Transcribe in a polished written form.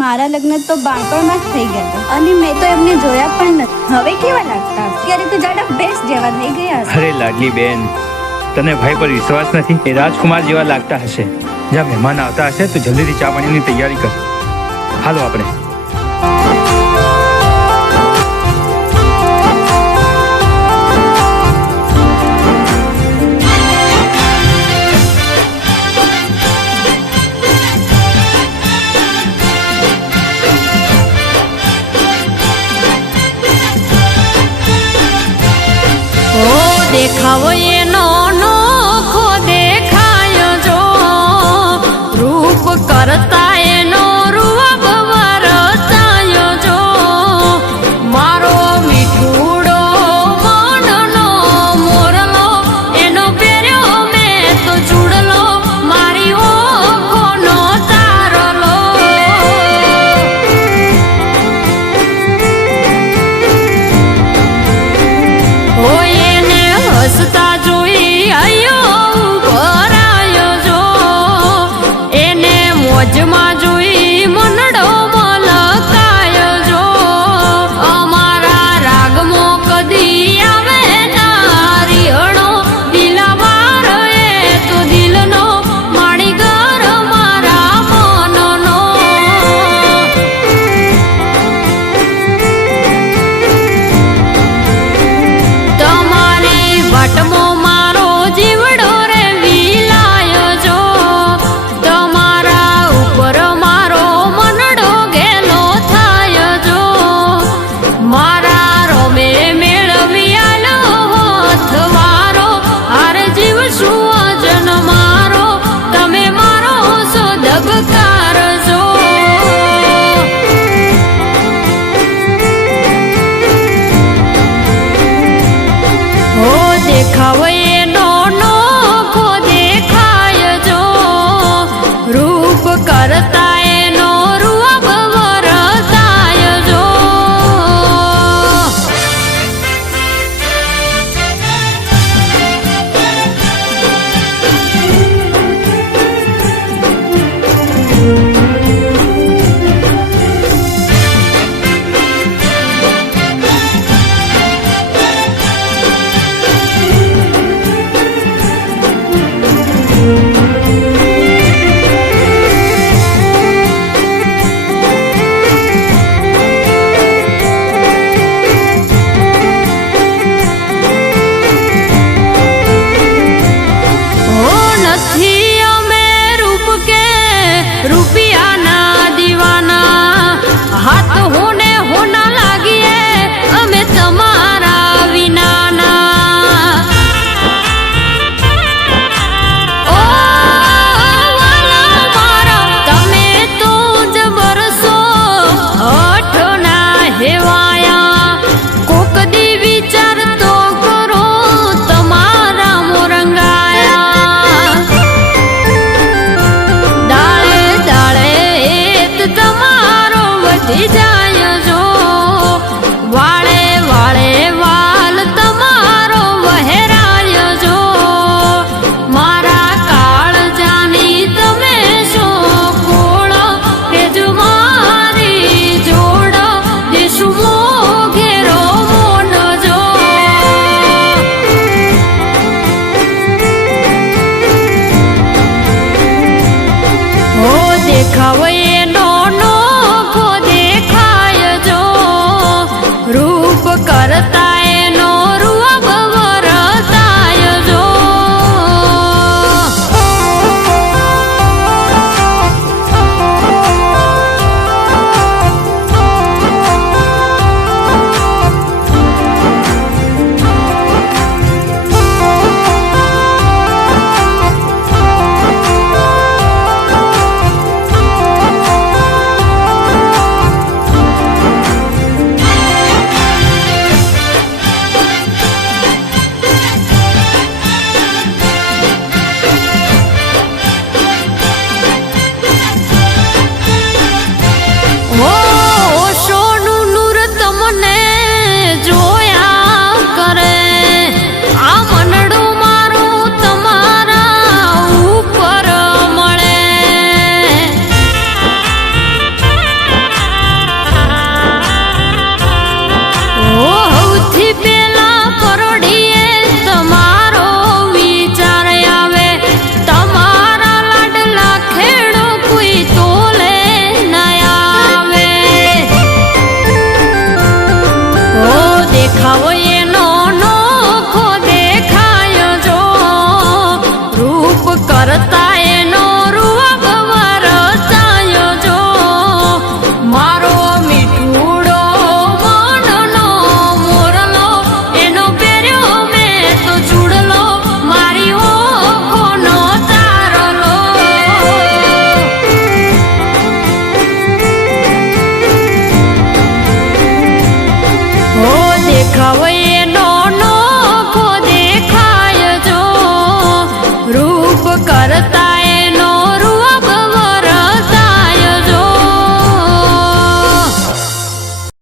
મારા લગ્ન તો બાળપણમાં જ થઈ ગયા હતા અને મેં તો એમને જોયા પણ નથી. હવે કેવા લાગતા? ત્યારે તો જાડા બેસ જેવા થઈ ગયા હશે. અરે લાડલી બેન, તને ભાઈ પર વિશ્વાસ નથી? એ રાજકુમાર જેવા લાગતા હશે. જ્યાં મહેમાન આવતા હશે તો જલ્દીથી ચા પાણીની તૈયારી કર. હાલો આપણે. દેખાવો એનો નોખો દેખાય જો, રૂપ કરતા એનો રૂપ વરતાય જો. મારો મીઠુડો મનનો મોરલો, એનો પહેર્યો મેં તો ચૂડલો, મારી ઓખોનો તારલો. હસતા જોઈ આયો ભરાયો જો, એને મોજમાં જોઈ મનડો મલકાયો જો. અમારા રાગમાં કદી આવે નારિયળો, દિલવાર એ તો દિલનો માણીગર મારા મનનો. વાટમો મારો જીવડો રે વિલાયો જો, તમારા ઉપર મારો મનડો ગેલો થાય જો. મારા રોમે મેળવી આલો હથવારો, હાર જીવ શું અજન મારો, તમે મારો સોદગકાર જો. દેખાવો એનો નોખો દેખાય જો, રૂપ કરતા એનો રૂપ વરતાય જો. રૂપિયાના દીવાના, હાથ હોને હોના લાગીએ અમે તમારા વિનાના. ઓ વાલા મારા, તમે તો જબરસો અઠના હેવાયા. કોક દી વિચાર તો કરો તમારા મોરંગાયા. તમારો વધી જાય